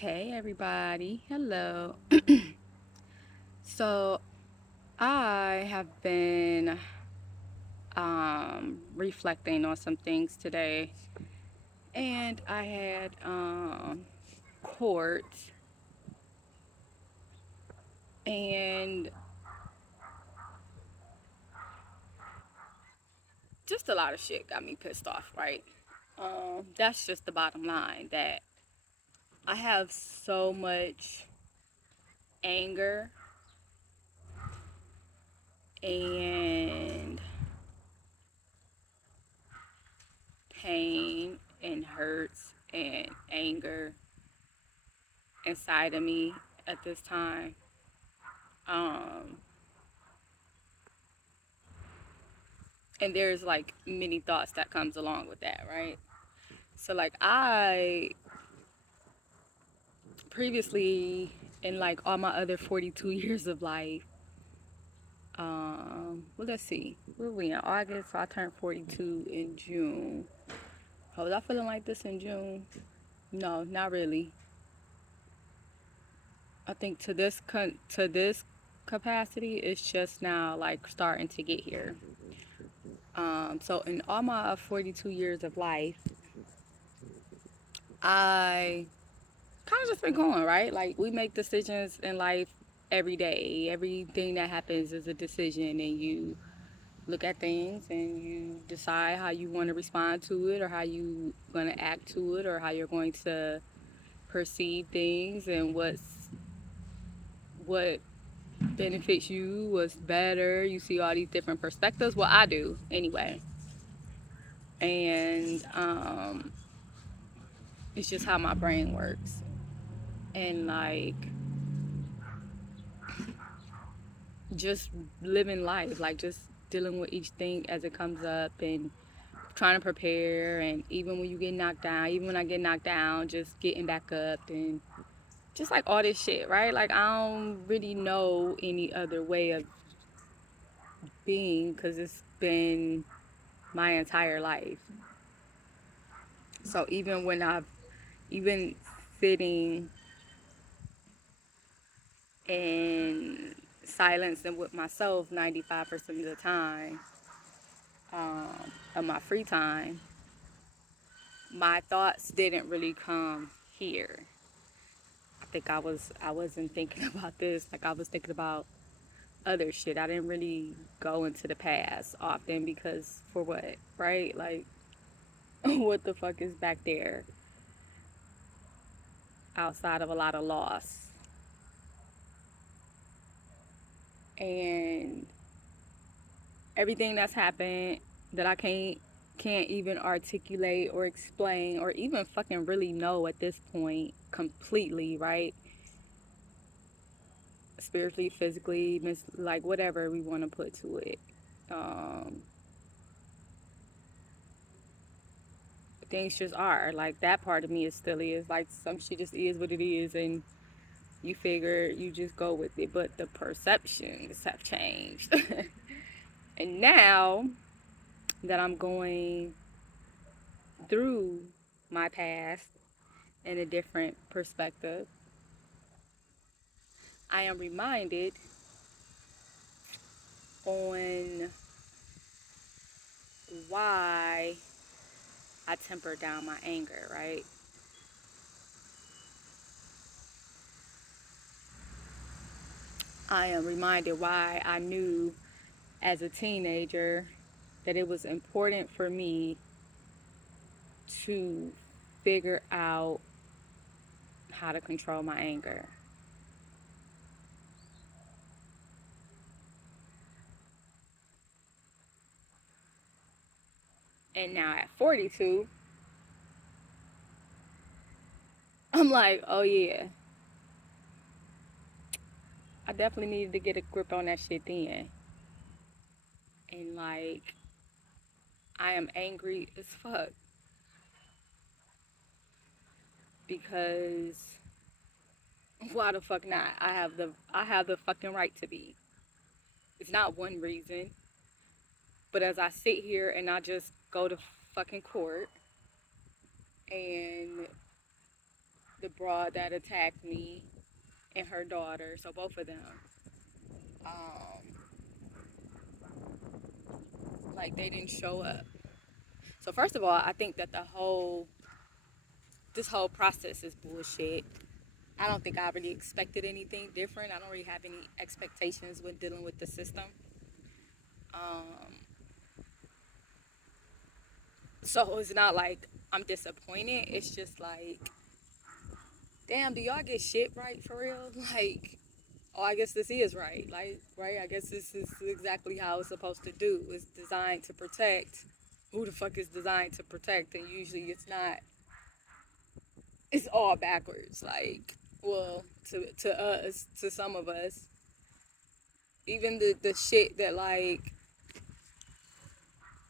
Hey everybody, hello. So I have been reflecting on some things today, and I had court, and just a lot of shit got me pissed off, right? That's just the bottom line, that I have so much anger and pain and hurts and anger inside of me at this time. Um, and there's like many thoughts that comes along with that, right? So like I previously, in like all my other 42 years of life, well, let's see, where were we in August? So I turned 42 in June. Oh, was I feeling like this in June? No, not really. I think to this capacity, it's just now like starting to get here. So in all my 42 years of life, I kind of just been going, right? Like, we make decisions in life every day. Everything that happens is a decision, and you look at things and you decide how you want to respond to it, or how you going to act to it, or how you're going to perceive things, and what benefits you, what's better. You see all these different perspectives. Well, I do anyway. And it's just how my brain works. And like, just living life, like just dealing with each thing as it comes up, and trying to prepare. And even when you get knocked down, even when I get knocked down, just getting back up, and just like all this shit, right? Like, I don't really know any other way of being, because it's been my entire life. So even when I've even sitting in silence and with myself 95% of the time, of my free time, my thoughts didn't really come here. I think I wasn't thinking about this. Like, I was thinking about other shit. I didn't really go into the past often, because for what, right? Like, what the fuck is back there outside of a lot of loss? And everything that's happened that I can't even articulate or explain or even fucking really know at this point completely, right? Spiritually, physically, like whatever we want to put to it. Um, Things just are. Like, that part of me is still is. Like, some shit just is what it is, and you figure you just go with it. But the perceptions have changed. And now that I'm going through my past in a different perspective, I am reminded on why I temper down my anger, right? I am reminded why I knew as a teenager that it was important for me to figure out how to control my anger. And now at 42, I'm like, oh yeah, I definitely needed to get a grip on that shit then. And like, I am angry as fuck because why the fuck not? I have the fucking right to be. It's not one reason, but as I sit here and I just go to fucking court, and the broad that attacked me and her daughter, so both of them, like they didn't show up. So first of all, I think that this whole process is bullshit. I don't think I really expected anything different. I don't really have any expectations when dealing with the system. So it's not like I'm disappointed. It's just like, damn, do y'all get shit right for real? Like, oh, I guess this is right. Like, right? I guess this is exactly how it's supposed to do. It's designed to protect. Who the fuck is designed to protect? And usually it's not. It's all backwards. Like, well, to us, to some of us, even the shit that like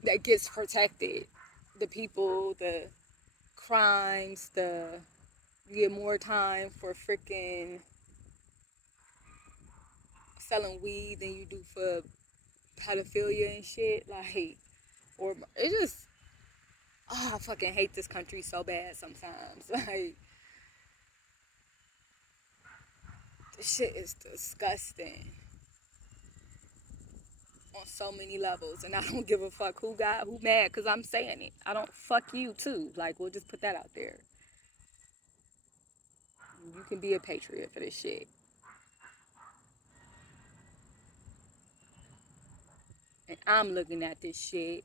that gets protected, the people, the crimes, you get more time for freaking selling weed than you do for pedophilia and shit. Like, or it just, oh, I fucking hate this country so bad sometimes. Like, this shit is disgusting on so many levels, and I don't give a fuck who mad because I'm saying it. I don't fuck you too. Like, we'll just put that out there. You can be a patriot for this shit. And I'm looking at this shit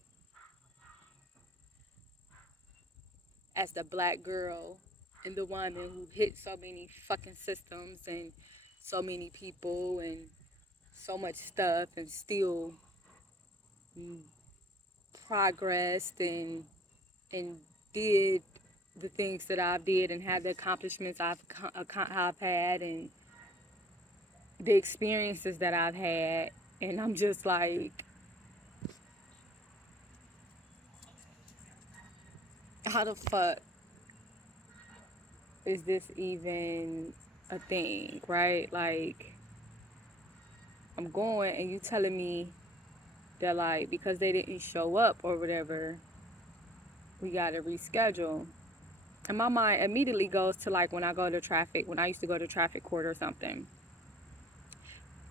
as the black girl and the woman who hit so many fucking systems and so many people and so much stuff and still progressed and did the things that I've did and had the accomplishments I've had and the experiences that I've had. And I'm just like, how the fuck is this even a thing, right? Like, I'm going and you telling me that, like, because they didn't show up or whatever, we gotta reschedule. And my mind immediately goes to, like, when I used to go to traffic court or something.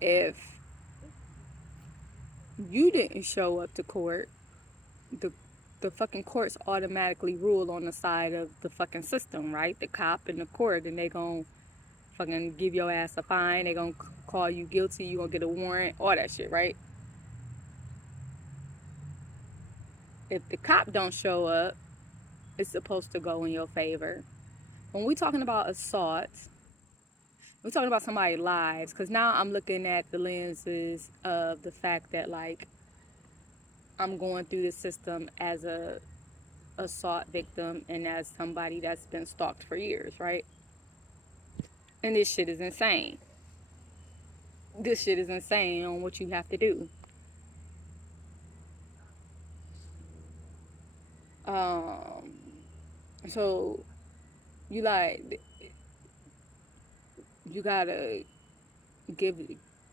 If you didn't show up to court, the fucking courts automatically rule on the side of the fucking system, right? The cop and the court, and they gon' fucking give your ass a fine. They gon' call you guilty. You gonna get a warrant, all that shit, right? If the cop don't show up, it's supposed to go in your favor. When we talking about assault, we're talking about somebody's lives, because now I'm looking at the lenses of the fact that, like, I'm going through the system as a assault victim and as somebody that's been stalked for years, right? And this shit is insane. This shit is insane on what you have to do. So you gotta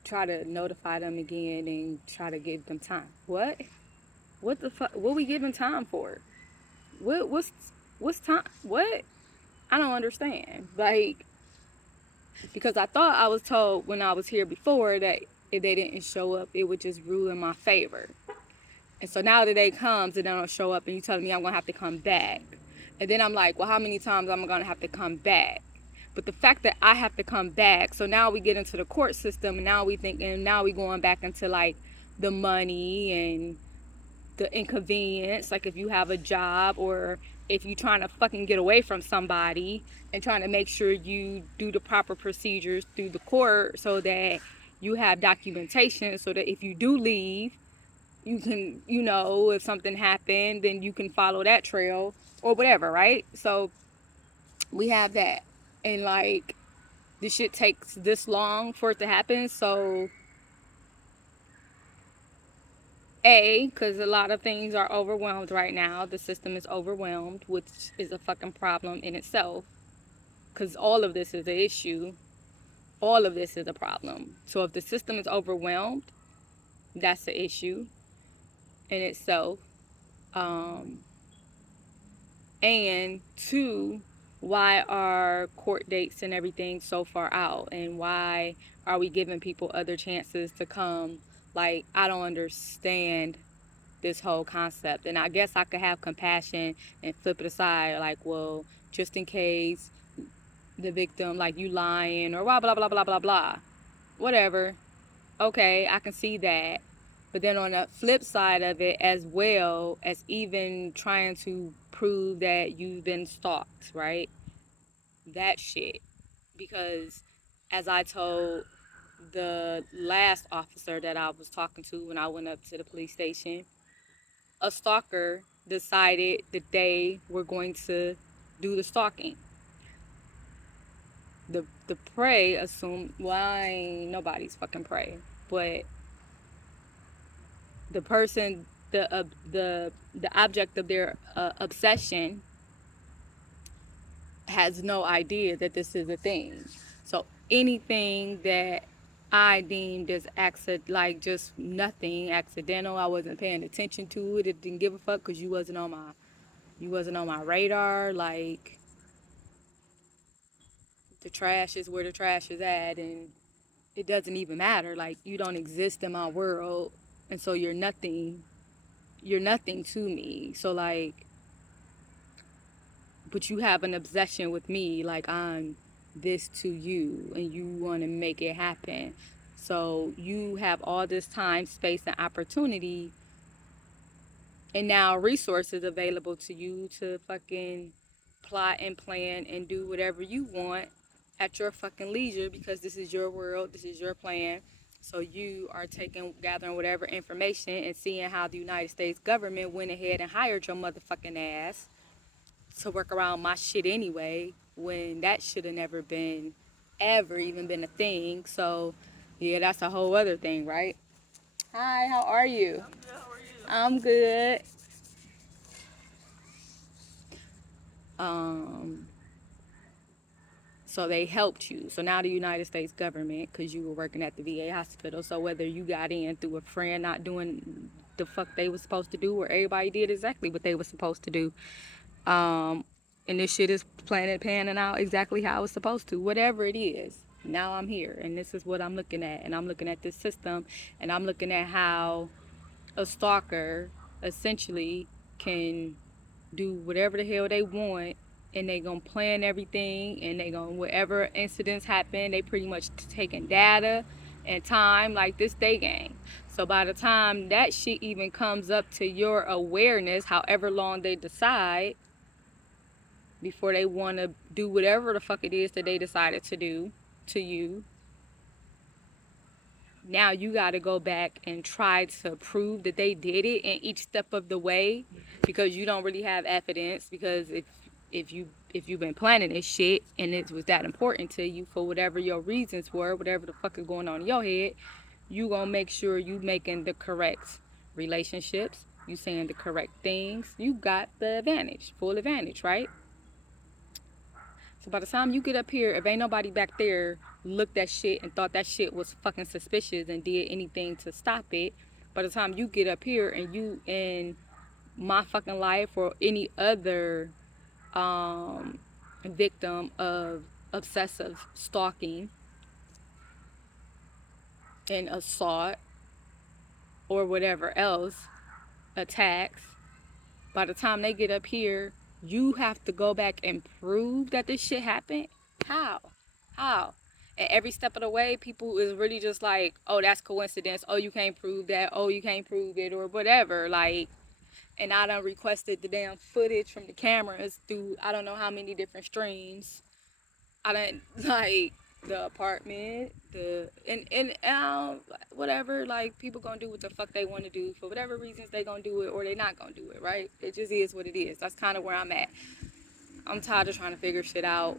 try to notify them again and try to give them time. What the fuck? What we giving time for? What's time? What? I don't understand. Like, because I thought I was told when I was here before that if they didn't show up, it would just rule in my favor. And so now the day comes and they don't show up and you telling me I'm going to have to come back. And then I'm like, well, how many times am I going to have to come back? But the fact that I have to come back, so now we get into the court system and now we going back into like the money and the inconvenience, like if you have a job or if you're trying to fucking get away from somebody and trying to make sure you do the proper procedures through the court so that you have documentation so that if you do leave, you can, if something happened, then you can follow that trail or whatever, right? So we have that. And like, this shit takes this long for it to happen. So because a lot of things are overwhelmed right now. The system is overwhelmed, which is a fucking problem in itself. Because all of this is an issue. All of this is a problem. So if the system is overwhelmed, that's the issue in itself. And two, why are court dates and everything so far out, and why are we giving people other chances to come? Like, I don't understand this whole concept. And I guess I could have compassion and flip it aside, like, well, just in case the victim, like, you lying or blah blah blah blah blah blah, whatever. Okay, I can see that. But then on the flip side of it, as well as even trying to prove that you've been stalked, right? That shit. Because as I told the last officer that I was talking to when I went up to the police station, a stalker decided that they were going to do the stalking. The prey assumed, well, I ain't nobody's fucking prey, but the person, the object of their obsession has no idea that this is a thing. So anything that I deemed as like just nothing accidental, I wasn't paying attention to it. It didn't give a fuck because you wasn't on my radar. Like, the trash is where the trash is at, and it doesn't even matter. Like, you don't exist in my world, and so you're nothing. You're nothing to me. So like, but you have an obsession with me, like I'm this to you, and you want to make it happen. So you have all this time, space, and opportunity, and now resources available to you to fucking plot and plan and do whatever you want at your fucking leisure, because this is your world, this is your plan. So you are gathering whatever information and seeing how the United States government went ahead and hired your motherfucking ass to work around my shit anyway, when that should have never been, ever even been a thing. So yeah, that's a whole other thing, right? Hi, how are you? I'm good. Um, so they helped you. So now the United States government, because you were working at the VA hospital, so whether you got in through a friend not doing the fuck they was supposed to do, or everybody did exactly what they was supposed to do, and this shit is panning out exactly how it's supposed to, whatever it is. Now I'm here, and this is what I'm looking at, and I'm looking at this system, and I'm looking at how a stalker essentially can do whatever the hell they want, and they gonna plan everything, and they gonna, whatever incidents happen, they pretty much taking data and time, like this day game. So by the time that shit even comes up to your awareness, however long they decide before they want to do whatever the fuck it is that they decided to do to you, now you got to go back and try to prove that they did it in each step of the way, because you don't really have evidence. Because if you've been planning this shit and it was that important to you for whatever your reasons were, whatever the fuck is going on in your head, you gonna make sure you making the correct relationships, you saying the correct things. You got the advantage, full advantage, right? So by the time you get up here, if ain't nobody back there looked at shit and thought that shit was fucking suspicious and did anything to stop it, by the time you get up here and you in my fucking life, or any other victim of obsessive stalking and assault or whatever else, attacks, by the time they get up here, you have to go back and prove that this shit happened? How? How? And every step of the way, people is really just like, oh, that's coincidence. Oh, you can't prove that. Oh, you can't prove it, or whatever. Like, and I done requested the damn footage from the cameras through I don't know how many different streams. I done, like, the apartment, whatever. Like, people gonna do what the fuck they want to do for whatever reasons. They gonna do it, or they not gonna do it, right? It just is what it is. That's kind of where I'm at. I'm tired of trying to figure shit out.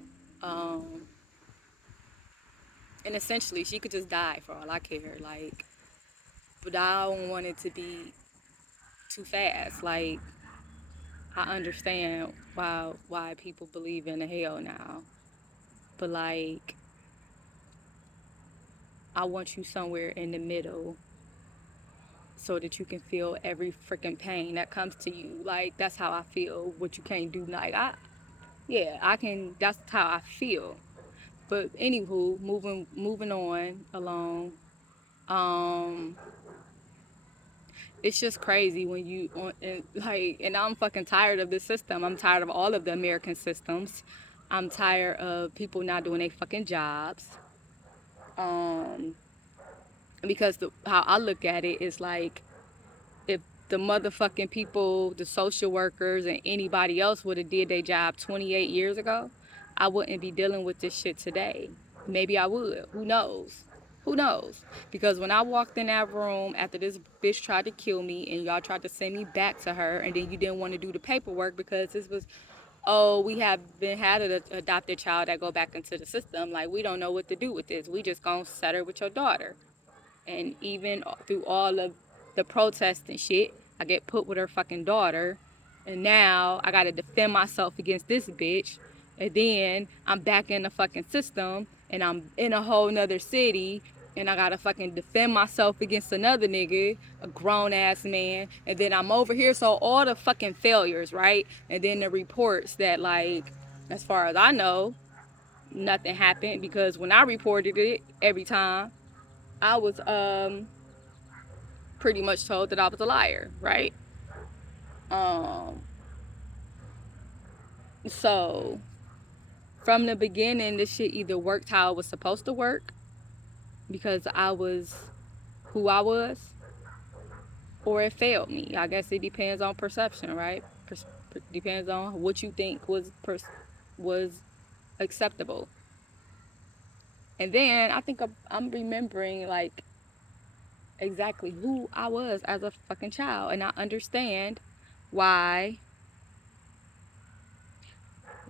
And essentially, she could just die for all I care. Like, but I don't want it to be too fast. Like, I understand why people believe in a hell now, but like, I want you somewhere in the middle so that you can feel every freaking pain that comes to you. Like, that's how I feel. What you can't do, like, Yeah, I can. That's how I feel. But anywho, moving on along. Um, it's just crazy when you and I'm fucking tired of this system. I'm tired of all of the American systems. I'm tired of people not doing their fucking jobs. Um, because how I look at it is like, if the motherfucking people, the social workers, and anybody else would have did their job 28 years ago, I wouldn't be dealing with this shit today. Maybe I would. Who knows? Who knows? Because when I walked in that room after this bitch tried to kill me and y'all tried to send me back to her, and then you didn't want to do the paperwork because this was, oh, we have been had an adopted child that go back into the system. Like, we don't know what to do with this. We just gonna set her with your daughter. And even through all of the protests and shit, I get put with her fucking daughter. And now I gotta defend myself against this bitch. And then I'm back in the fucking system and I'm in a whole nother city and I gotta fucking defend myself against another nigga, a grown ass man. And then I'm over here. So all the fucking failures, right? And then the reports that, like, as far as I know, nothing happened, because when I reported it every time, I was pretty much told that I was a liar, right? Um, so from the beginning, this shit either worked how it was supposed to work because I was who I was, or it failed me. I guess it depends on perception, right? Depends on what you think was acceptable. And then I think I'm remembering, like, exactly who I was as a fucking child, and I understand why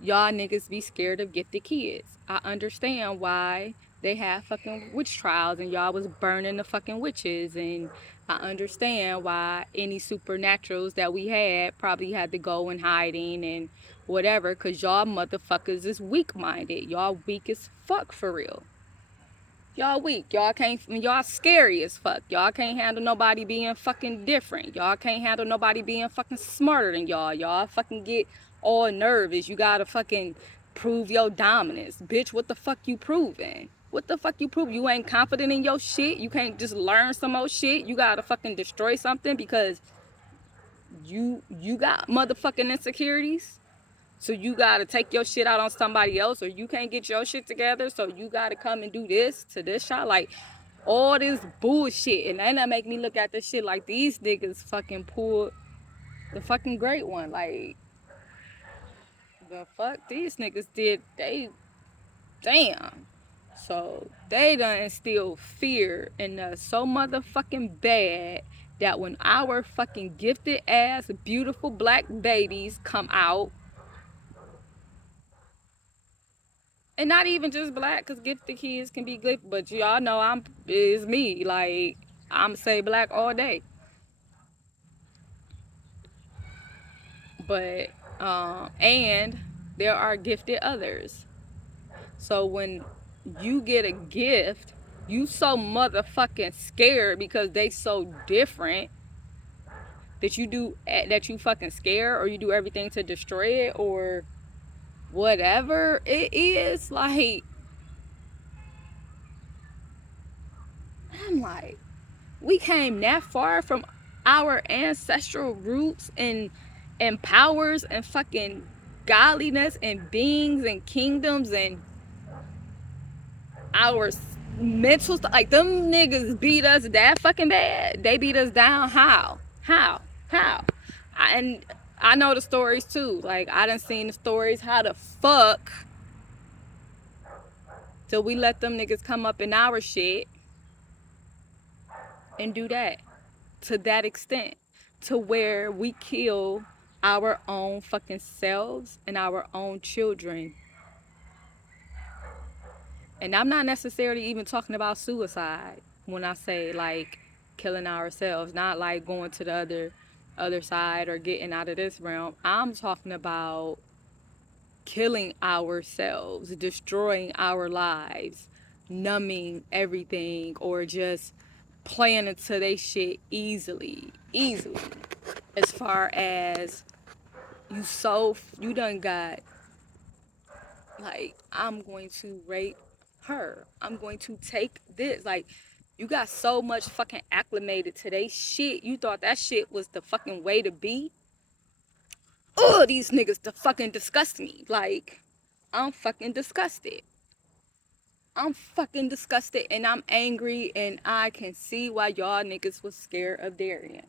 y'all niggas be scared of gifted kids. I understand why they have fucking witch trials and y'all was burning the fucking witches. And I understand why any supernaturals that we had probably had to go in hiding and whatever, because y'all motherfuckers is weak-minded. Y'all weak as fuck, for real. Y'all weak. Y'all scary as fuck. Y'all can't handle nobody being fucking different. Y'all can't handle nobody being fucking smarter than y'all. Y'all fucking get all nervous. You gotta fucking prove your dominance. Bitch, what the fuck you proving? What the fuck you prove? You ain't confident in your shit? You can't just learn some old shit? You gotta fucking destroy something because you got motherfucking insecurities? So you gotta take your shit out on somebody else, or you can't get your shit together, so you gotta come and do this to this shot, like all this bullshit. And then that make me look at this shit like these niggas fucking pulled the fucking great one. Like, the fuck these niggas did, they damn. So they done instill fear in us so motherfucking bad that when our fucking gifted ass beautiful black babies come out, and not even just black, because gifted kids can be gifted, but y'all know it's me. Like, I'm say black all day. But, and there are gifted others. So when you get a gift, you so motherfucking scared because they so different that you fucking scare, or you do everything to destroy it, or whatever it is. Like, I'm like, we came that far from our ancestral roots and powers and fucking godliness and beings and kingdoms and our mental stuff. Like, them niggas beat us that fucking bad. They beat us down. How? And I know the stories too. Like, I done seen the stories. How the fuck till we let them niggas come up in our shit and do that to that extent, to where we kill our own fucking selves and our own children. And I'm not necessarily even talking about suicide when I say, like, killing ourselves, not like going to the other side or getting out of this realm. I'm talking about killing ourselves, destroying our lives, numbing everything, or just playing into they shit easily. As far as you done got Like, I'm going to rape her. I'm going to take this. Like, you got so much fucking acclimated to they shit. You thought that shit was the fucking way to be. Oh, these niggas the fucking disgust me. Like, I'm fucking disgusted. I'm fucking disgusted and I'm angry and I can see why y'all niggas was scared of Darian.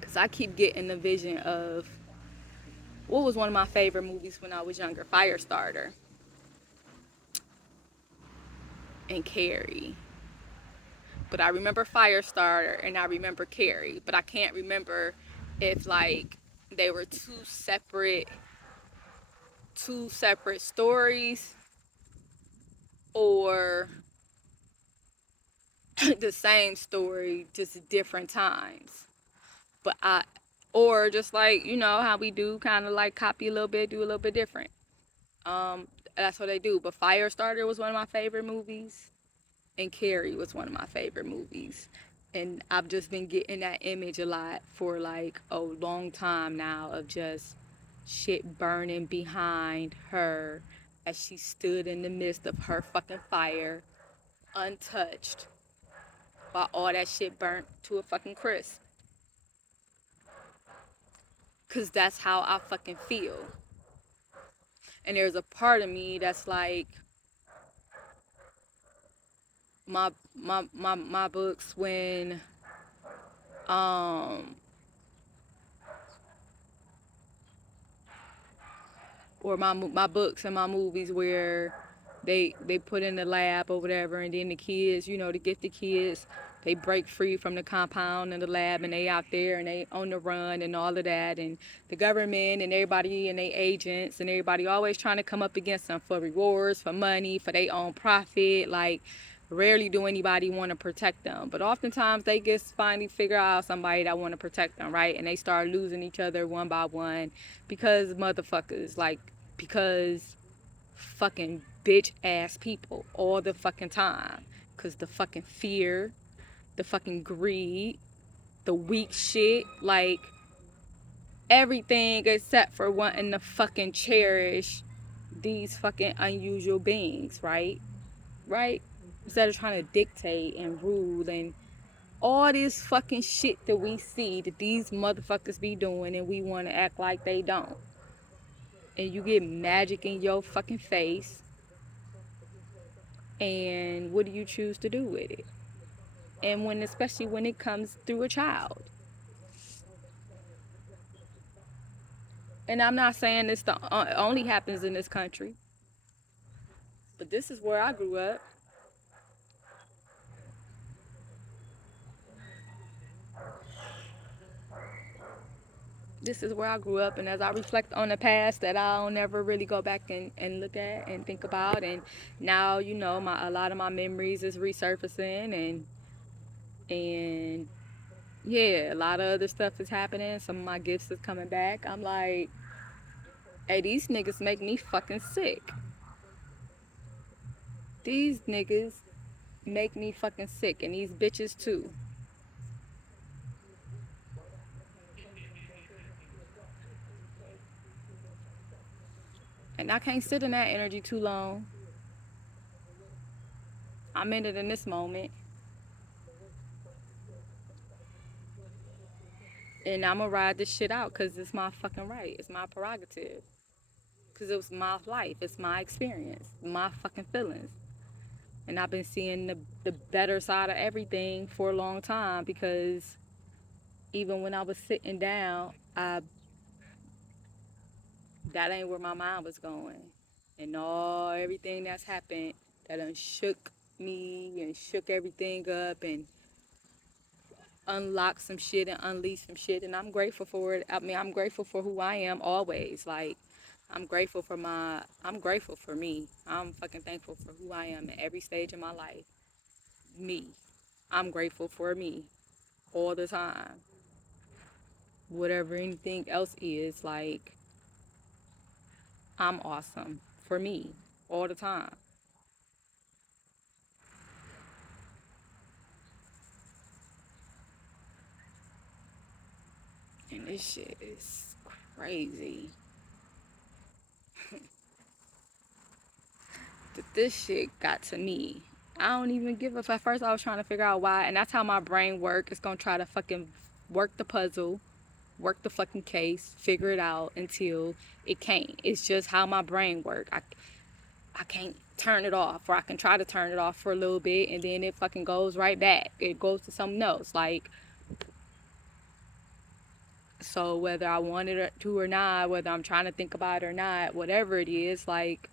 Cause I keep getting the vision of what was one of my favorite movies when I was younger, Firestarter and Carrie. But I remember Firestarter and I remember Carrie, but I can't remember if like they were two separate stories or the same story just different times. But or just like, you know, how we do kind of like copy a little bit, do a little bit different. That's what they do. But Firestarter was one of my favorite movies, and Carrie was one of my favorite movies. And I've just been getting that image a lot for like a long time now of just shit burning behind her as she stood in the midst of her fucking fire, untouched, while all that shit burnt to a fucking crisp. Cause that's how I fucking feel. And there's a part of me that's like my books when um or my books and my movies where they put in the lab or whatever, and then the kids, you know, the gifted kids, they break free from the compound and the lab, and they out there and they on the run and all of that, and the government and everybody and they agents and everybody always trying to come up against them for rewards, for money, for their own profit. Like, rarely do anybody want to protect them, but oftentimes they just finally figure out somebody that want to protect them, right? And they start losing each other one by one because motherfuckers, like, because fucking bitch ass people all the fucking time. Because the fucking fear, the fucking greed, the weak shit, like everything except for wanting to fucking cherish these fucking unusual beings, right? Right? Instead of trying to dictate and rule and all this fucking shit that we see that these motherfuckers be doing, and we want to act like they don't. And you get magic in your fucking face, and what do you choose to do with it? And when, especially when it comes through a child. And I'm not saying this only happens in this country, but this is where I grew up. This is where I grew up, and as I reflect on the past that I'll never really go back and look at and think about, and now, you know, a lot of my memories is resurfacing, and yeah, a lot of other stuff is happening. Some of my gifts is coming back. I'm like, hey, these niggas make me fucking sick. These niggas make me fucking sick, and these bitches too. And I can't sit in that energy too long. I'm in it in this moment, and I'm gonna ride this shit out because it's my fucking right. It's my prerogative. Because it was my life. It's my experience. My fucking feelings. And I've been seeing the better side of everything for a long time, because even when I was sitting down, that ain't where my mind was going. And everything that's happened that done shook me and shook everything up and unlocked some shit and unleashed some shit. And I'm grateful for it. I mean, I'm grateful for who I am always. Like, I'm grateful for me. I'm fucking thankful for who I am at every stage of my life. Me. I'm grateful for me all the time. Whatever anything else is, like, I'm awesome for me all the time. This shit is crazy. This shit got to me. I don't even give a fuck. At first I was trying to figure out why, and that's how my brain works. It's gonna try to fucking work the puzzle, work the fucking case, figure it out until it can't. It's just how my brain works. I can't turn it off, or I can try to turn it off for a little bit, and then it fucking goes right back. It goes to something else. Like, so whether I wanted it to or not, whether I'm trying to think about it or not, whatever it is, like,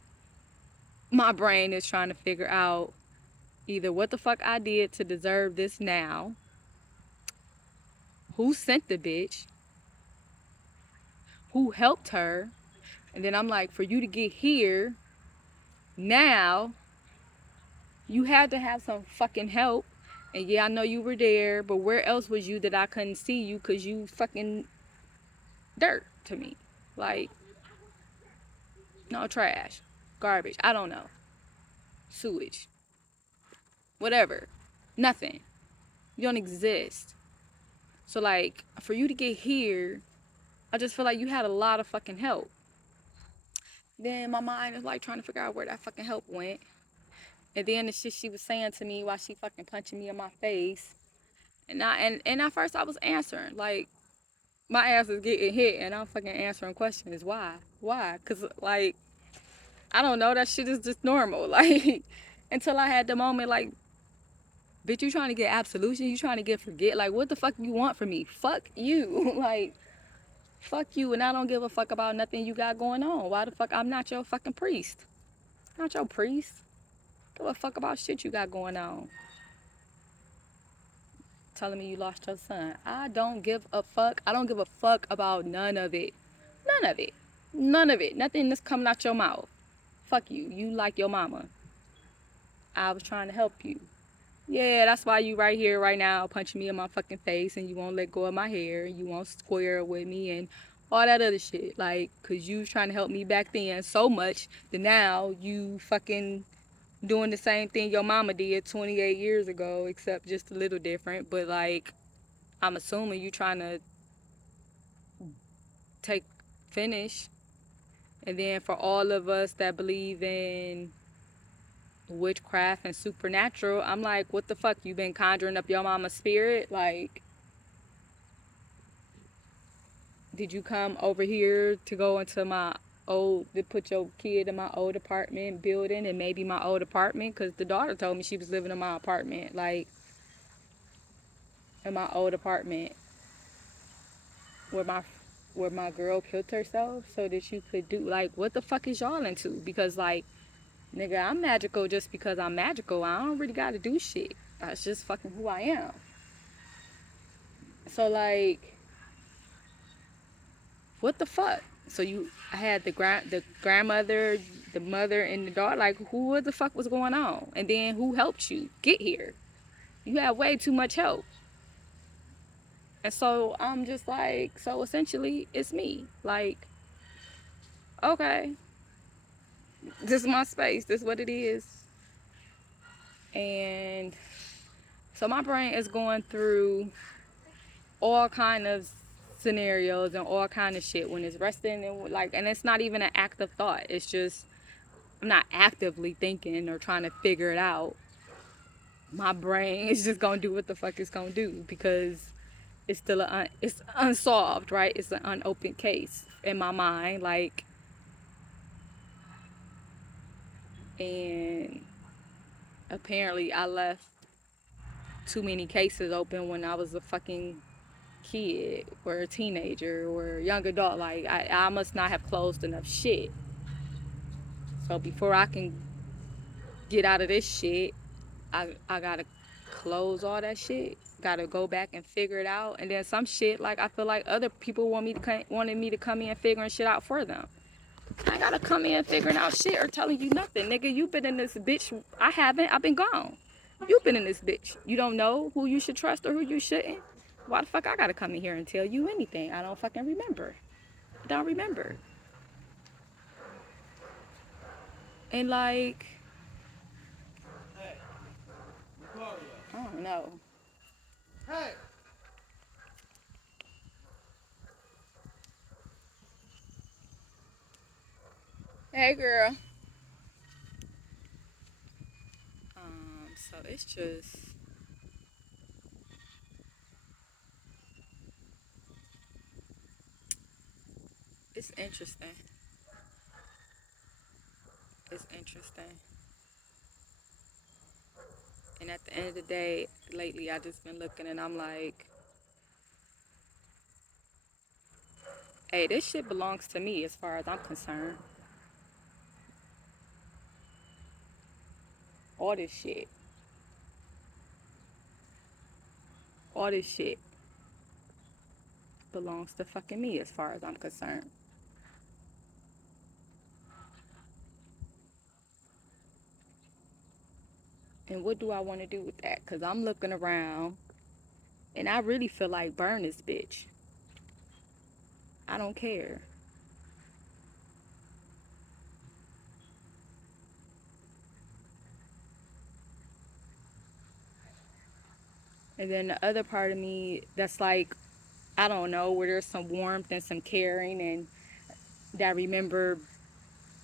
my brain is trying to figure out either what the fuck I did to deserve this now, who sent the bitch, who helped her, and then I'm like, for you to get here now, you had to have some fucking help. And yeah, I know you were there, but where else was you that I couldn't see you? Cause you fucking dirt to me. Like, no, trash, garbage, I don't know, sewage, whatever, nothing. You don't exist. So like, for you to get here, I just feel like you had a lot of fucking help. Then my mind is like trying to figure out where that fucking help went. And then the shit she was saying to me while she fucking punching me in my face. And at first I was answering. Like, my ass is getting hit and I'm fucking answering questions. Why? Why? Cause like, I don't know, that shit is just normal. Like, until I had the moment like, bitch, you trying to get absolution? You trying to get forget? Like, what the fuck you want from me? Fuck you. Like, fuck you, and I don't give a fuck about nothing you got going on. Why the fuck I'm not your fucking priest? Not your priest. Give a fuck about shit you got going on. Telling me you lost your son. I don't give a fuck. I don't give a fuck about none of it. None of it. None of it. Nothing that's coming out your mouth. Fuck you. You like your mama. I was trying to help you. Yeah, that's why you right here right now punching me in my fucking face and you won't let go of my hair. You won't square with me and all that other shit. Like, cause you was trying to help me back then so much that now you fucking doing the same thing your mama did 28 years ago, except just a little different. But like, I'm assuming you trying to take finish. And then for all of us that believe in witchcraft and supernatural, I'm like, what the fuck? You been conjuring up your mama's spirit? Like, did you come over here to go into my to put your kid in my old apartment building and maybe my old apartment? Because the daughter told me she was living in my apartment, like, in my old apartment where my girl killed herself so that you could do, like, what the fuck is y'all into? Because, like, nigga, I'm magical just because I'm magical. I don't really gotta do shit. That's just fucking who I am. So, like, what the fuck? So I had the grandmother, the mother, and the daughter. Like, who the fuck was going on? And then who helped you get here? You had way too much help. And so I'm just like, so essentially, it's me. Like, okay, this is my space. This is what it is. And so my brain is going through all kind of scenarios and all kind of shit when it's resting and like, and it's not even an active thought. It's just, I'm not actively thinking or trying to figure it out. My brain is just gonna do what the fuck it's gonna do because it's still it's unsolved, right? It's an unopened case in my mind, like, and apparently I left too many cases open when I was a fucking kid or a teenager or a young adult. Like, I must not have closed enough shit. So before I can get out of this shit, I gotta close all that shit. Gotta go back and figure it out. And then some shit, like, I feel like other people wanted me to come in figuring shit out for them. I gotta come in figuring out shit or telling you nothing, nigga. You been in this bitch. I haven't. I've been gone. You been in this bitch. You don't know who you should trust or who you shouldn't. Why the fuck I gotta come in here and tell you anything? I don't fucking remember. I don't remember. And like, I don't know. Hey. Hey, girl. So it's interesting. It's interesting. And at the end of the day, lately I just been looking and I'm like, hey, this shit belongs to me as far as I'm concerned. All this shit. All this shit belongs to fucking me as far as I'm concerned. And what do I want to do with that? Because I'm looking around and I really feel like burn this bitch. I don't care. And then the other part of me that's like, I don't know, where there's some warmth and some caring and that I remember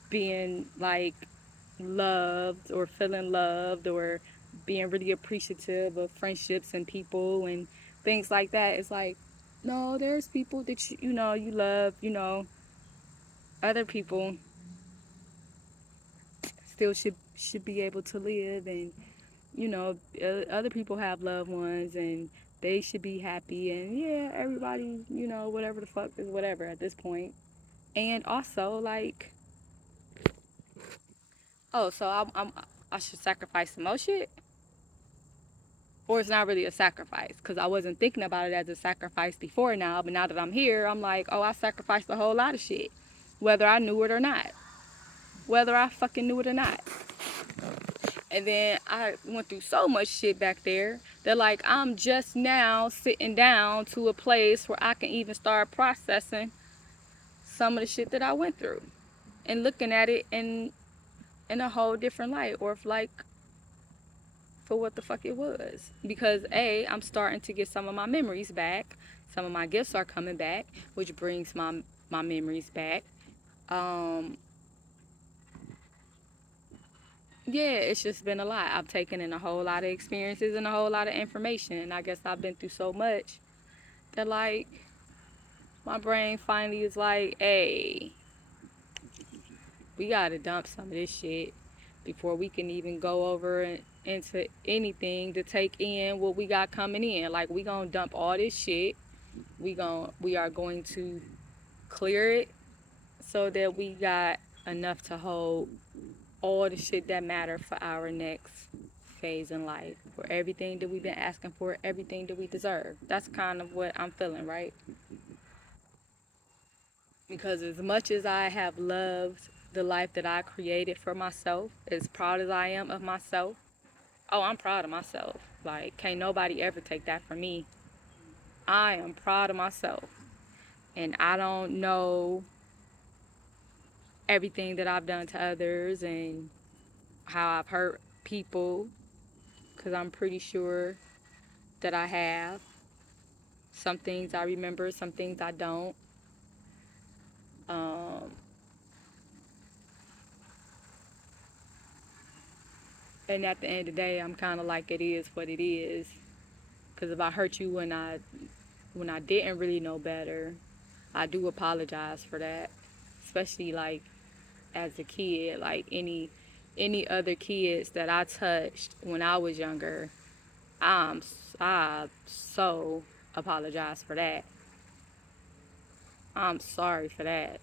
being like loved or feeling loved or being really appreciative of friendships and people and things like that. It's like, no, there's people that you love, other people still should be able to live and other people have loved ones and they should be happy and yeah, everybody, whatever the fuck is whatever at this point. And also like, oh, so I should sacrifice some more shit? Or it's not really a sacrifice because I wasn't thinking about it as a sacrifice before now, but now that I'm here, I'm like, oh, I sacrificed a whole lot of shit, whether I knew it or not, whether I fucking knew it or not. And then I went through so much shit back there that like I'm just now sitting down to a place where I can even start processing some of the shit that I went through and looking at it in a whole different light, or if like for what the fuck it was. Because I'm starting to get some of my memories back. Some of my gifts are coming back, which brings my memories back. Um, yeah, it's just been a lot. I've taken in a whole lot of experiences and a whole lot of information, and I guess I've been through so much that like my brain finally is like, hey, we gotta dump some of this shit before we can even go over into anything to take in what we got coming in. Like we gonna dump all this shit. We are going to clear it so that we got enough to hold all the shit that matter for our next phase in life, for everything that we've been asking for, everything that we deserve. That's kind of what I'm feeling, right? Because as much as I have loved the life that I created for myself, as proud as I am of myself, oh, I'm proud of myself. Like, can't nobody ever take that from me. I am proud of myself. And I don't know everything that I've done to others and how I've hurt people, because I'm pretty sure that I have. Some things I remember, some things I don't. Um, and at the end of the day, I'm kind of like, it is what it is. Because if I hurt you when I didn't really know better, I do apologize for that. Especially like as a kid, like any other kids that I touched when I was younger, I'm I so apologize for that. I'm sorry for that.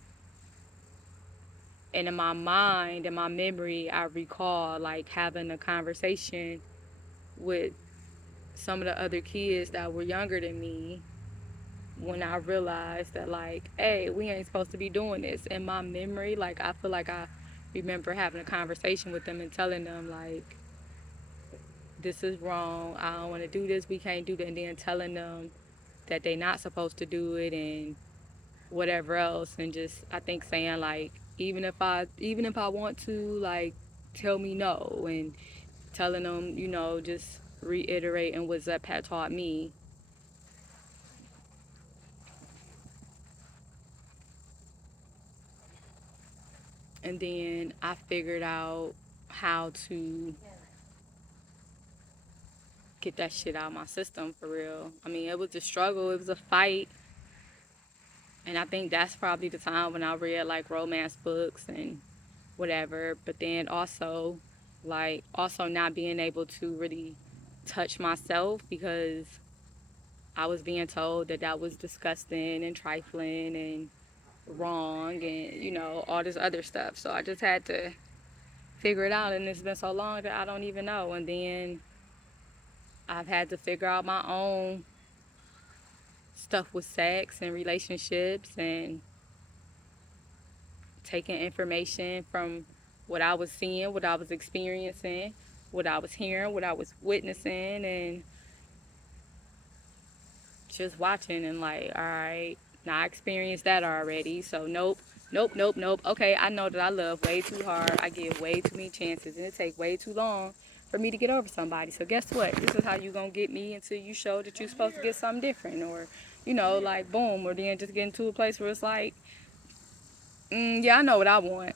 And in my mind, in my memory, I recall like having a conversation with some of the other kids that were younger than me when I realized that like, hey, we ain't supposed to be doing this. In my memory, like I feel like I remember having a conversation with them and telling them like, this is wrong. I don't want to do this. We can't do that. And then telling them that they not supposed to do it and whatever else. And just I think saying like, even if I want to, like, tell me no, and telling them, just reiterating what Zep had taught me. And then I figured out how to get that shit out of my system for real. I mean, it was a struggle, it was a fight. And I think that's probably the time when I read like romance books and whatever. But then also, like, also not being able to really touch myself because I was being told that that was disgusting and trifling and wrong and, you know, all this other stuff. So I just had to figure it out. And it's been so long that I don't even know. And then I've had to figure out my own stuff with sex and relationships and taking information from what I was seeing, what I was experiencing, what I was hearing, what I was witnessing, and just watching and like, all right, now I experienced that already. So nope, nope, nope, nope. Okay, I know that I love way too hard. I give way too many chances, and it takes way too long for me to get over somebody. So guess what? This is how you gonna get me until you show that you're supposed to get something different, or you know, like boom, or then just get into a place where it's like, yeah, I know what I want.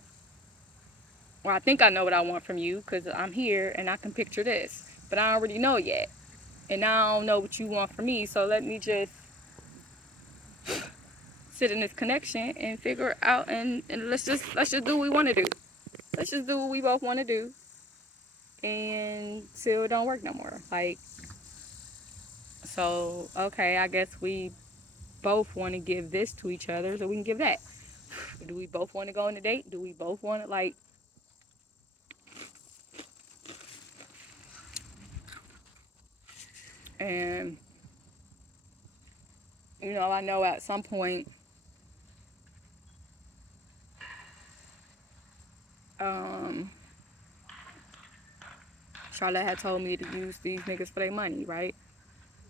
Or I think I know what I want from you because I'm here and I can picture this. But I don't really know yet. And I don't know what you want from me. So let me just sit in this connection and figure it out and let's just do what we want to do. Let's just do what we both want to do and till it don't work no more. Like, so okay, I guess we both want to give this to each other so we can give that. Do we both want to go on a date? Do we both want to like and you know, I know at some point um Charlotte had told me to use these niggas for their money, right?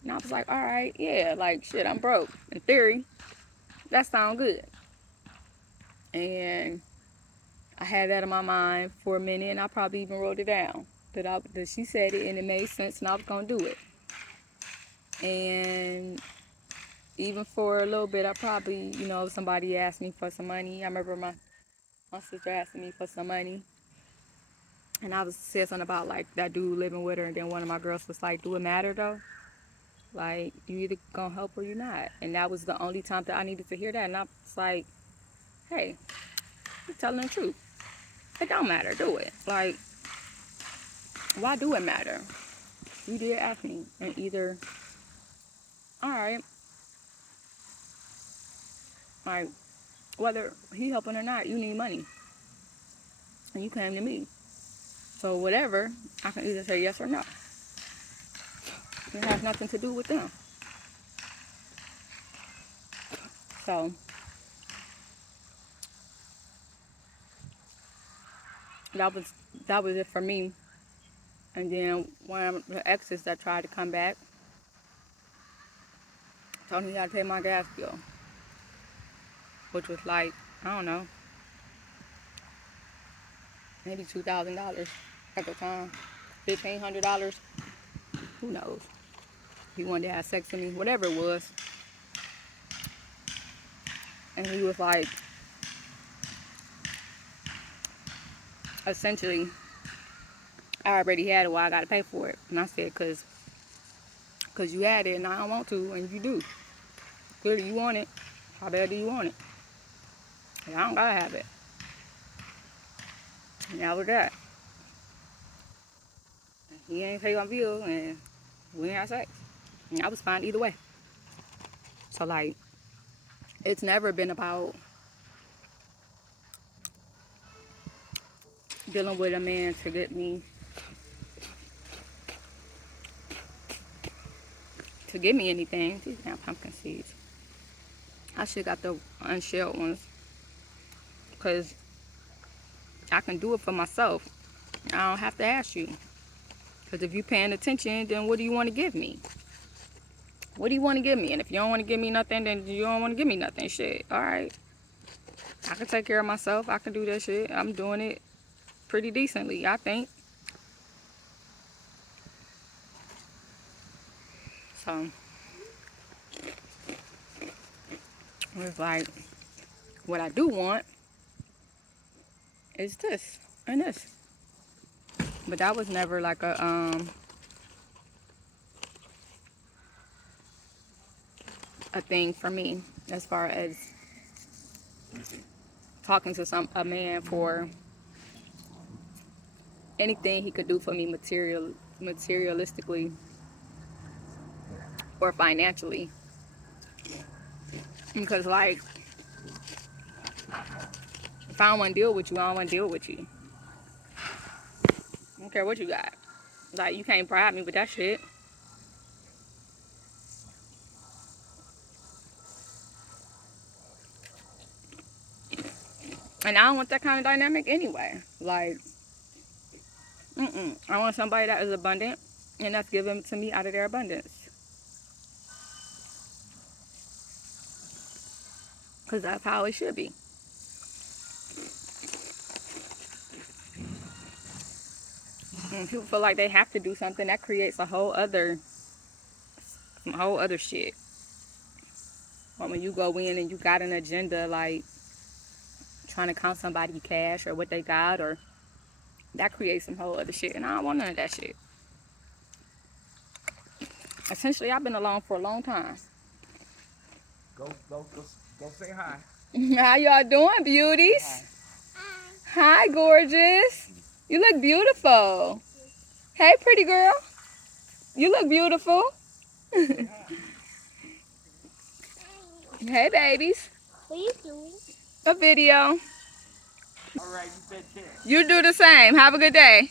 And I was like, all right, yeah, like shit, I'm broke. In theory, that sounds good. And I had that in my mind for a minute, and I probably even wrote it down. That she said it, and it made sense, and I was gonna do it. And even for a little bit, I probably, you know, if somebody asked me for some money. I remember my sister asking me for some money, and I was said something about like that dude living with her, and then one of my girls was like, "Do it matter though? Like, you either gonna help or you're not." And that was the only time that I needed to hear that. And I was like, hey, you're telling the truth. It don't matter. Do it. Like, why do it matter? You did ask me. And either, all right, like, whether he helping or not, you need money. And you came to me. So whatever, I can either say yes or no. It has nothing to do with them. So that was that was it for me. And then one of the exes that tried to come back told me he had to pay my gas bill, which was like, I don't know, maybe $2,000 at the time, $1,500. Who knows? He wanted to have sex with me, whatever it was. And he was like, essentially, I already had it, why I gotta pay for it? And I said, cause you had it and I don't want to, and you do. Clearly you want it. How bad do you want it? And I don't gotta have it. And that was that. He ain't pay my bill and we ain't have sex. And I was fine either way. So like, it's never been about dealing with a man to get me to give me anything. These damn pumpkin seeds. I should got the unshelled ones because I can do it for myself. I don't have to ask you. Because if you're paying attention, then what do you want to give me? What do you want to give me? And if you don't want to give me nothing, then you don't want to give me nothing. Shit. All right. I can take care of myself. I can do that shit. I'm doing it pretty decently, I think. So, it's like, what I do want it's this and this. But that was never like a thing for me as far as talking to a man for anything he could do for me materialistically or financially. Because like if I don't want to deal with you, I don't want to deal with you. I don't care what you got. Like you can't bribe me with that shit. And I don't want that kind of dynamic anyway. Like, I want somebody that is abundant and that's giving to me out of their abundance. Because that's how it should be. And people feel like they have to do something that creates some whole other shit. But when you go in and you got an agenda like trying to count somebody cash or what they got, or that creates some whole other shit. And I don't want none of that shit. Essentially, I've been alone for a long time. Go say hi. How y'all doing, beauties? Hi, gorgeous. You look beautiful. Hey, pretty girl. You look beautiful. Hey, babies. What are you doing? A video. All right, you said 10. You do the same. Have a good day.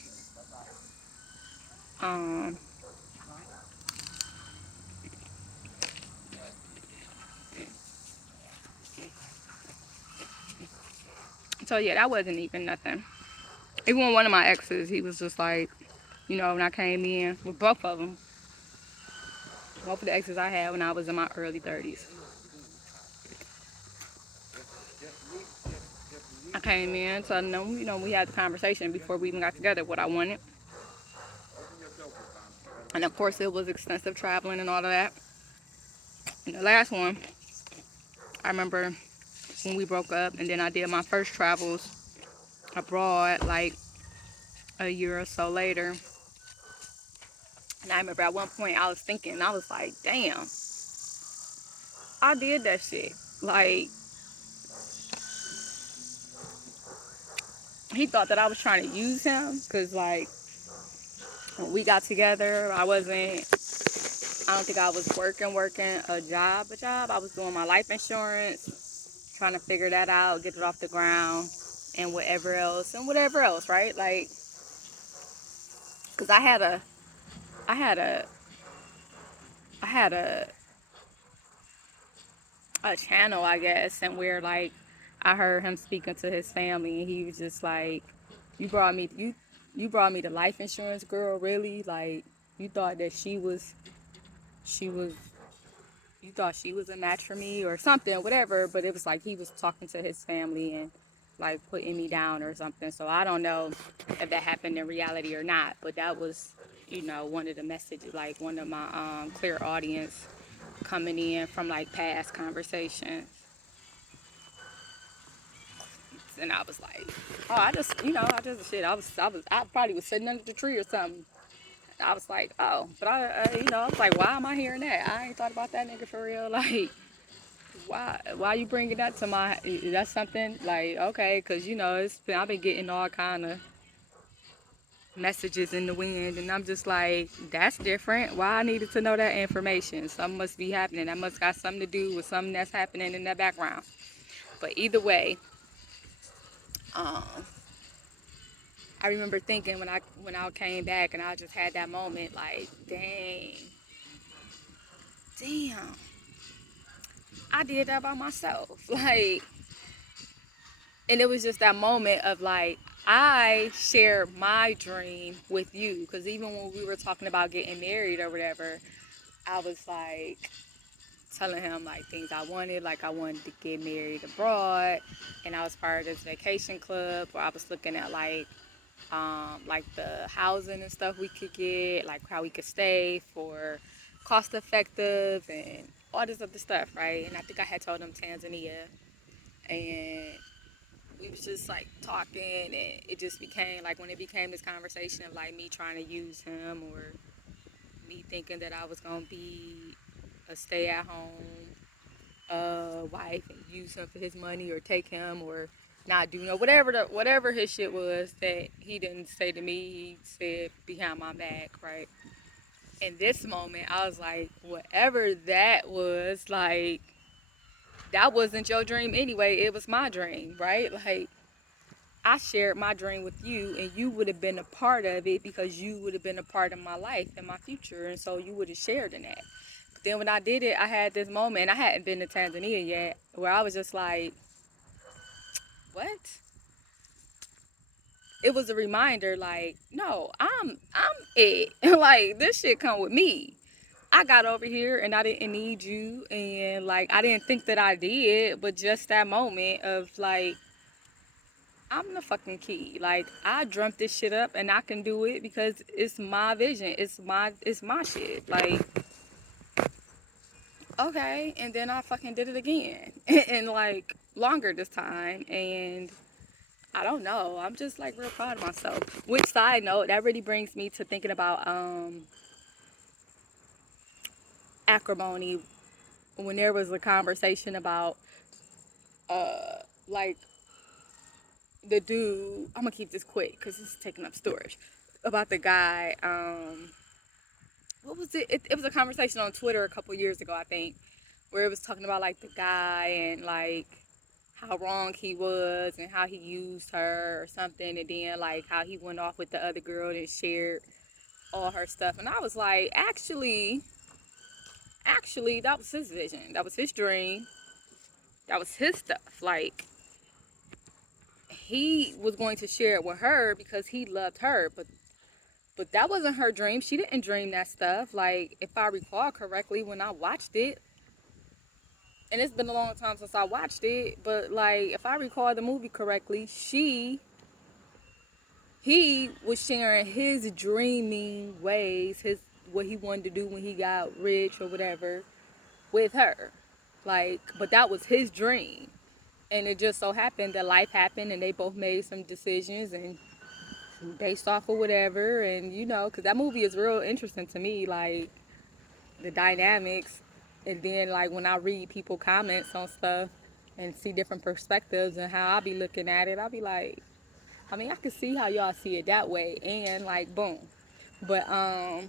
Um. So yeah, that wasn't even nothing. Even one of my exes, he was just like, you know, when I came in with both of them, both of the exes I had when I was in my early 30s. I came in telling them, you know, we had the conversation before we even got together what I wanted. And of course, it was extensive traveling and all of that. And the last one, I remember when we broke up, and then I did my first travels abroad like a year or so later. And I remember at one point I was thinking, I was like, damn, I did that shit. Like, he thought that I was trying to use him because, like, when we got together, I don't think I was working a job. I was doing my life insurance, trying to figure that out, get it off the ground, and whatever else, right? Like, because I had a, I had a channel, I guess, and where like I heard him speaking to his family, and he was just like, "You brought me, you brought me the life insurance girl, really? Like, you thought that she was, you thought she was a match for me or something, whatever." But it was like he was talking to his family and like putting me down or something. So I don't know if that happened in reality or not, but that was, you know, one of the messages, like one of my clear audience coming in from like past conversations. And I was like, oh, I probably was sitting under the tree or something. I was like, oh, but I was like, why am I hearing that? I ain't thought about that nigga for real. Like, why you bringing that to my, that's something like, okay, cause I've been getting all kind of messages in the wind, and I'm just like, that's different. Why I needed to know that information? Something must be happening. That must got something to do with something that's happening in the background. But either way, um, I remember thinking when I came back and I just had that moment like, damn, I did that by myself. Like, and it was just that moment of like, I shared my dream with you, because even when we were talking about getting married or whatever, I was like telling him like things I wanted, like I wanted to get married abroad, and I was part of this vacation club where I was looking at like the housing and stuff we could get, like how we could stay for cost effective and all this other stuff, right? And I think I had told them Tanzania, and we was just like talking, and it just became like when it became this conversation of like me trying to use him, or me thinking that I was gonna be a stay at home wife and use him for his money, or take him, or not do whatever his shit was that he didn't say to me, he said behind my back, right? In this moment, I was like, whatever that was, like, that wasn't your dream anyway. It was my dream, right? Like, I shared my dream with you, and you would have been a part of it because you would have been a part of my life and my future, and so you would have shared in that. But then when I did it, I had this moment, and I hadn't been to Tanzania yet, where I was just like, what? It was a reminder, like, no, I'm it. Like, this shit come with me. I got over here and I didn't need you, and like I didn't think that I did, but just that moment of like, I'm the fucking key. Like, I dreamt this shit up and I can do it because it's my vision. It's my shit. Like, okay, and then I fucking did it again. And like longer this time, and I don't know. I'm just like real proud of myself. Which, side note, that really brings me to thinking about acrimony, when there was a conversation about like the dude. I'm gonna keep this quick because it's taking up storage. About the guy. What was it? It was a conversation on Twitter a couple years ago, I think, where it was talking about like the guy and like how wrong he was and how he used her or something, and then like how he went off with the other girl and shared all her stuff. And I was like, actually, that was his vision. That was his dream. That was his stuff. Like, he was going to share it with her because he loved her, but that wasn't her dream. She didn't dream that stuff. Like, if I recall correctly, when I watched it, and it's been a long time since I watched it, but like, if I recall the movie correctly, he was sharing his dreaming ways, his what he wanted to do when he got rich or whatever, with her. Like, but that was his dream. And it just so happened that life happened and they both made some decisions and based off of whatever. And you know, because that movie is real interesting to me, like the dynamics. And then like when I read people comments on stuff and see different perspectives and how I be looking at it, I'll be like, I mean, I can see how y'all see it that way, and like boom. But I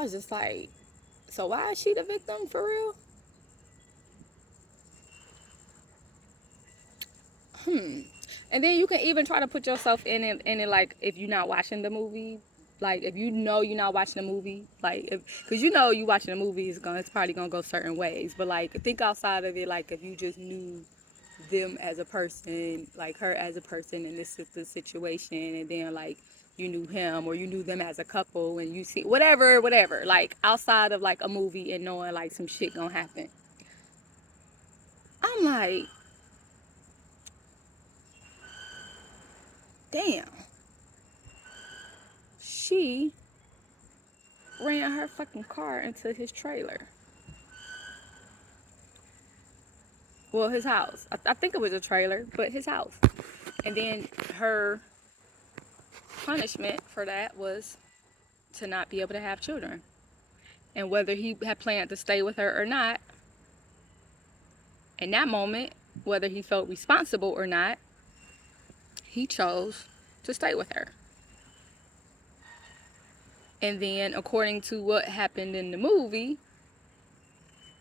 was just like, so why is she the victim for real? And then you can even try to put yourself in it, like if you're not watching the movie, like if you know you're not watching the movie, like because you know you watching the movie, it's probably gonna go certain ways. But like think outside of it, like if you just knew them as a person, like her as a person, and this is the situation, and then like you knew him or you knew them as a couple, and you see whatever, like outside of like a movie and knowing like some shit gonna happen. I'm like, damn, she ran her fucking car into his trailer. Well, his house. I think it was a trailer, but his house. And then her punishment for that was to not be able to have children. And whether he had planned to stay with her or not, in that moment, whether he felt responsible or not, he chose to stay with her. And then, according to what happened in the movie,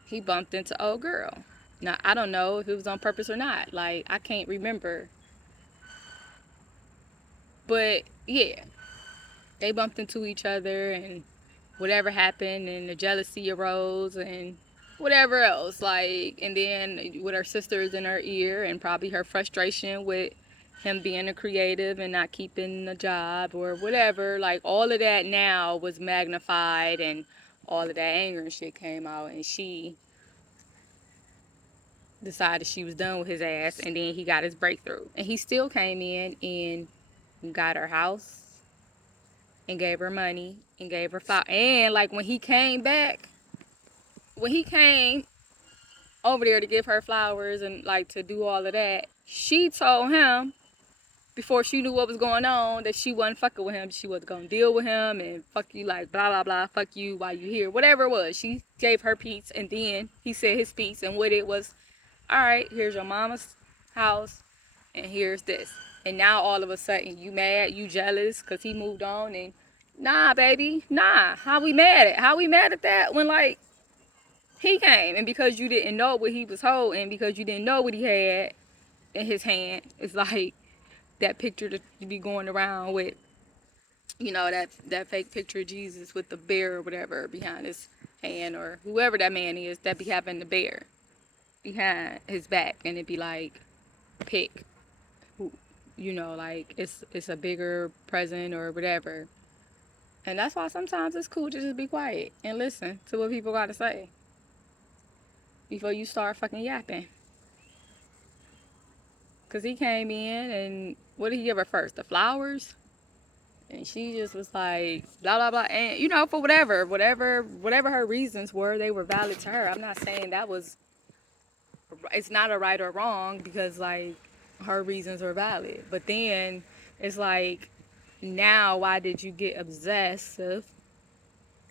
he bumped into old girl. Now, I don't know if it was on purpose or not. Like, I can't remember. But yeah, they bumped into each other and whatever happened, and the jealousy arose and whatever else, like, and then with her sisters in her ear and probably her frustration with him being a creative and not keeping a job or whatever, like all of that now was magnified, and all of that anger and shit came out, and she decided she was done with his ass, and then he got his breakthrough, and he still came in and got her house and gave her money and gave her file. And like when he came back, when he came over there to give her flowers and like to do all of that. She told him before she knew what was going on that she wasn't fucking with him. She was gonna deal with him and fuck you, like blah blah blah, fuck you while you here, whatever it was. She gave her piece, and then he said his piece, and what it was, all right, here's your mama's house, and here's this. And now all of a sudden you mad, you jealous because he moved on, and nah, baby, nah. How we mad at? How we mad at that when like he came, and because you didn't know what he was holding, because you didn't know what he had in his hand, it's like that picture to be going around with, you know, that fake picture of Jesus with the bear or whatever behind his hand, or whoever that man is that be having the bear behind his back, and it be like, pick who, you know, like it's a bigger present or whatever. And that's why sometimes it's cool to just be quiet and listen to what people got to say before you start fucking yapping. Cause he came in and what did he give her first? The flowers? And she just was like blah blah blah, and you know, for whatever her reasons were, they were valid to her. I'm not saying that was, it's not a right or wrong, because like her reasons were valid. But then it's like, now why did you get obsessive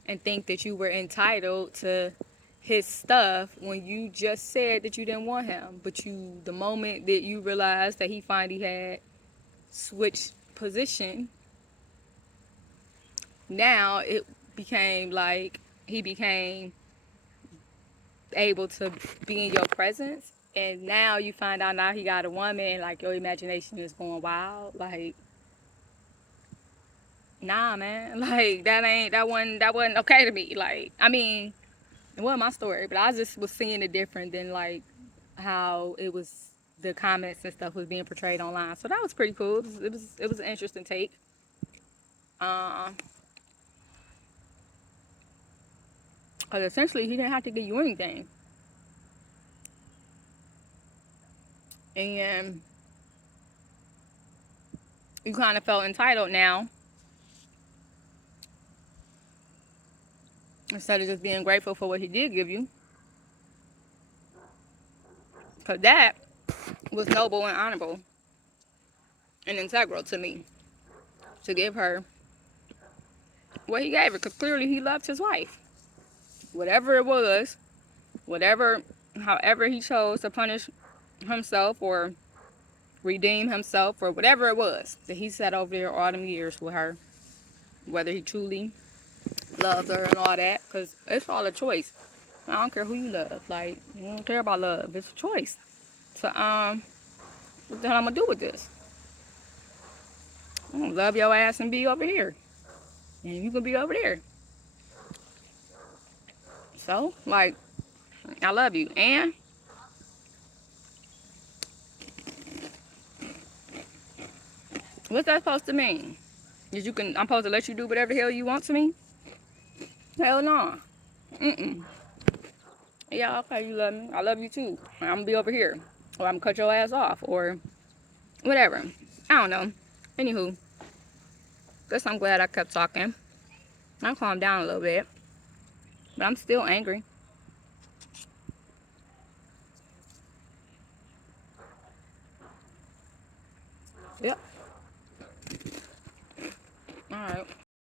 and think that you were entitled to his stuff when you just said that you didn't want him? But you, the moment that you realized that he finally had switched position, now it became like he became able to be in your presence, and now you find out now he got a woman, and like your imagination is going wild. Like, nah, man, like that wasn't okay to me. Like, I mean, it wasn't my story, but I just was seeing it different than like how it was, the comments and stuff was being portrayed online. So that was pretty cool. It was an interesting take. Um, because essentially he didn't have to give you anything, and you kind of felt entitled now instead of just being grateful for what he did give you. Because that was noble and honorable and integral to me, to give her what he gave her. Because clearly he loved his wife. Whatever it was, whatever, however he chose to punish himself or redeem himself, or whatever it was that he sat over there all them years with her, whether he truly loved her and all that. Because it's all a choice. I don't care who you love. Like, you don't care about love. It's a choice. So, what the hell I'm gonna do with this? I'm gonna love your ass and be over here, and you can be over there. So, like, I love you. And what's that supposed to mean? That you can, I'm supposed to let you do whatever the hell you want to me? Hell no. Mm-mm. Yeah, okay, you love me. I love you too. I'm gonna be over here, or I'm gonna cut your ass off, or whatever. I don't know. Anywho, guess I'm glad I kept talking. I calmed down a little bit, but I'm still angry. Yep. All right.